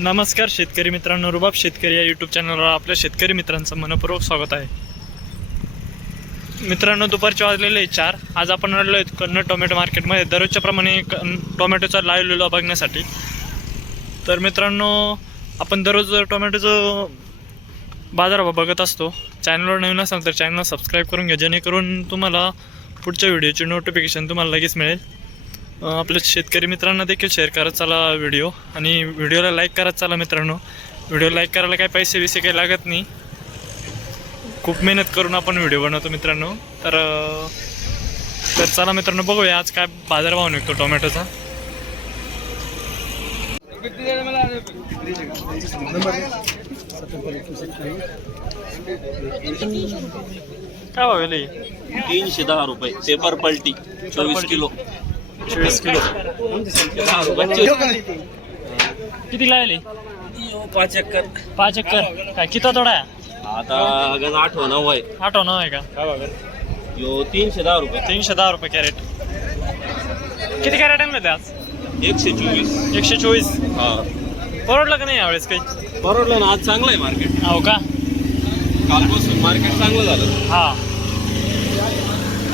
नमस्कार शेतकरी मित्रांनो रुबाब शेतकरी या यूट्यूब चॅनलवर आपल्या शेतकरी मित्रांचं मनपूर्वक स्वागत आहे. मित्रांनो दुपारचे वाजलेले चार. आज आपण आलेलो आहेत कन्नड टोमॅटो मार्केटमध्ये. दररोजच्या प्रमाणे टोमॅटोचा लाईव्ह लिलो बघण्यासाठी. तर मित्रांनो आपण दररोज टोमॅटोचं बाजारभाव बघत असतो. चॅनलवर नवीन असाल तर चॅनल सबस्क्राईब करून घ्या. जेणेकरून तुम्हाला पुढच्या व्हिडिओची नोटिफिकेशन तुम्हाला लगेच मिळेल. आपल्या शेतकरी मित्रांना देखील शेअर करत चला व्हिडिओ आणि व्हिडिओला लाईक करत चला मित्रांनो. व्हिडिओ लाईक करायला काही पैसे बिसे काही लागत नाही. खूप मेहनत करून आपण व्हिडिओ बनवतो मित्रांनो. तर तर चला मित्रांनो बघूया आज काय बाजारभाव निघतो टोमॅटोचा. काय भाव तीनशे दहा रुपये. पेपर पलटी. चोवीस. किलो. चोवीस किलो दहा रुपये किती लागले पाच एकर पाच एकर काय किती थोडा आता अगं आठव नऊ आहे आठ नऊ आहे का यो तीनशे दहा रुपये तीनशे दहा रुपये कॅरेट किती कॅरेट आहे ते आज एकशे चोवीस एकशे चोवीस हा परवडलं का नाही यावेळेस काही परवडलं ना आज चांगलं आहे मार्केट हो का कालपासून मार्केट चांगलं झालं हा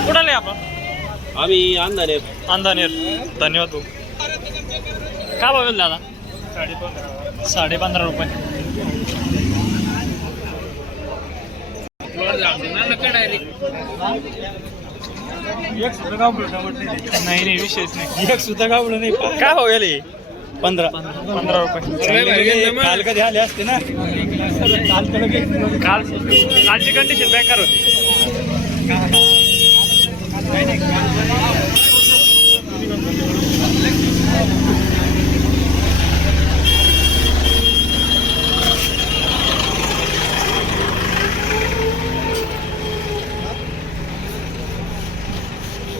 कुठं आपण आम्ही अंदाने अंधानेर. धन्यवाद भाऊ. का बघेल दादा? साडे पंधरा रुपये. नाही नाही विषयच नाही. एक सुद्धा गावलं नाही काय भाव गेले? पंधरा. पंधरा रुपये. काल कधी आले असते ना? काल कालची कंडिशन बेकार होती.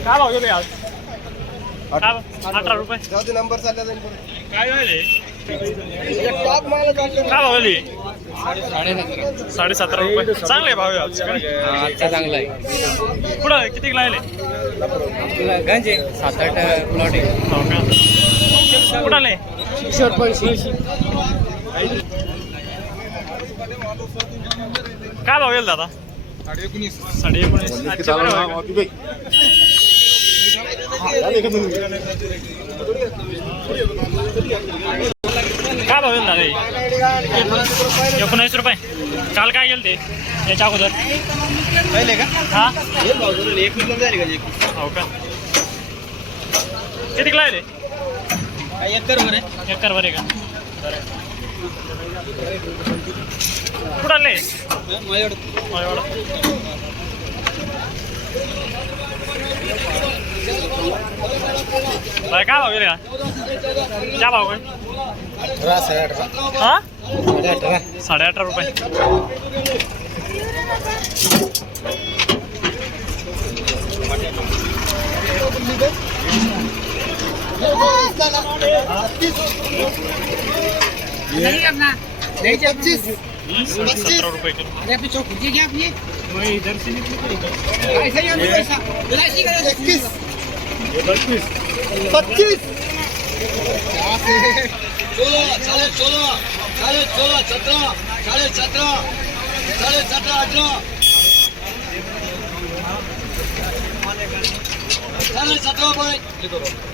काय भाव गेले आज काय- अठरा रुपये नंबर चालला जाईल काय झाले काय भाव गेली साडे सतरा रुपये. चांगले भाव आहे आज आजचा चांगला आहे. पुढं किती लागले गांजे सात आठ प्लॉट हो का? कुठं आले? शॉर्ट पैसे काय भाव गेला दादा? साडे एकोणीस आहे का? काय भाव दादा एकोणीस रुपये. काल काय गेलं ते याच्या अगोदर. पहिले का? हा? हो का? किती लागले एक कर बरं एकर बरे का? कुठं आले? काय भाव गेले का? क्या भाव आहे? साढ़े अठ अठरा हा साडे अठरा साडे अठरा रुपये पच्चीस। सत्रह रुपये किलो। ये मैं इधर से निकली तो पच्चीस। साडे सोळा साडे सोळा सतरा साडे सतरा साडे सतरा अठरा साडे सतरा रुपये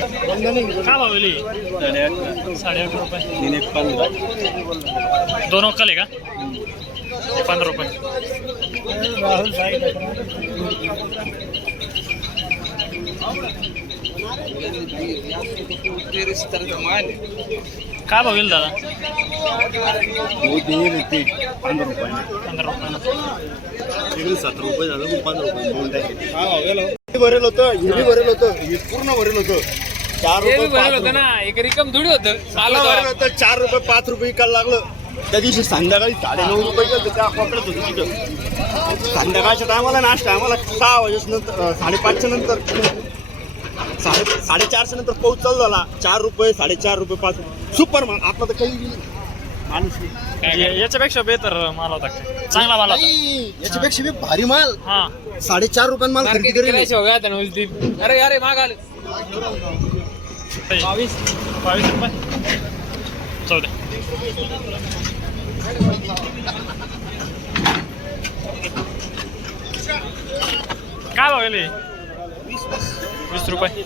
काय भावेली साडे आठ रुपये दोन वक्कल आहे का? पंधरा रुपये. काय भाव दादा? पंधरा रुपये. सात रुपये झालं मग पंधरा रुपये भरेल होतं हे बी भरेल होतं हे पूर्ण भरेल होतं. चार रुपये पाच रुपये. ना एक रिकम थोडी होतं चांगलं भरेल होतं. चार रुपये पाच रुपये विकायला लागलं. त्या दिवशी संध्याकाळी साडेनऊ रुपये गेलं त्या पकडत होतो तिथं. संध्याकाळच्या टायमाला नाश्ता आम्हाला सहा वाजेस नंतर साडेपाचच्या नंतर. साडे साडेचारच्या नंतर पाऊस चालू झाला. चार रुपये साडेचार रुपये पाच सुपर माल. आपला तर काही माणूस नाही. या- याच्यापेक्षा बेहतर माल होता? चांगला माल होता. नाही, याच्यापेक्षा बी भारी माल. हा. साडेचार रुपयात माल खरेदी करेल. अरे अरे मागाल. बावीस. बावीस. रुपये. जाऊ दे. काय बघले वीस रुपये.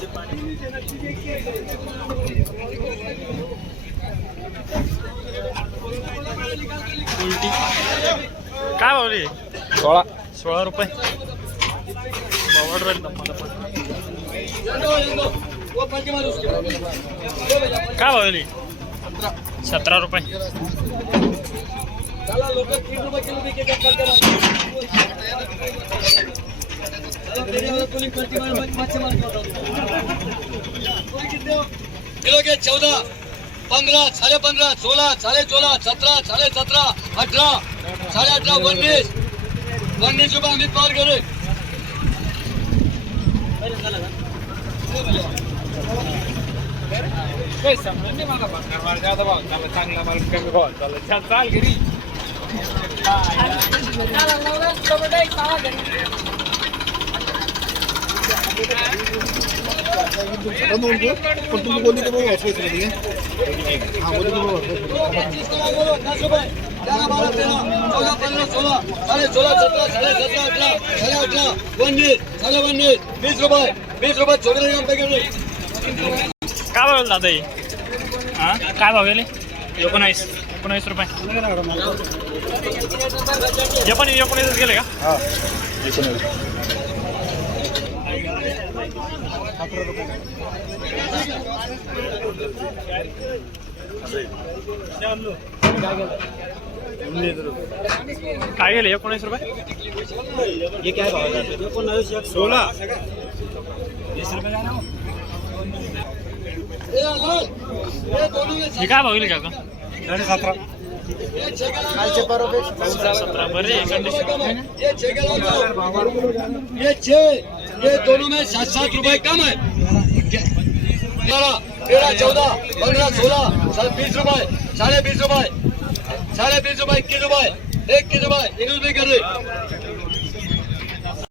उलटी. काय बघले सोळा. सोळा रुपये. काय भावली सतरा रुपये. किलो के चौदह पंद्रह साढ़े पंद्रह सोलह साढ़े सोलह सत्रह साढ़े सत्रह अठारह साढ़े अठारह उन्नीस उन्नीस रुपये अमित पवार करे चांगला माल कमी भाव चालला चाल चाल घरी पण तुम्ही बोलली तर बघू वाचवायचं नाही हा बोलली तर वाचवायचं. छोटे काय भाव दादा हे? हा? काय भाव गेले? एकोणावीस. एकोणावीस रुपये. हे पण एकोणीसच गेले का? काय गेले? एकोणीस रुपये? ये दोनों में हे. काय भाव गेले का ये छह का सतरा बरे कंडिशन ये छह के लाओ ये छह ये दोनों में सात सात रुपए कम है बारह तेरह चौदह पंद्रह सोलह साढ़े बीस रुपए साढ़े बीस रुपए साढ़े बीस रुपए इक्कीस रुपए इक्कीस रुपए इक्कीस रुपए कर रहे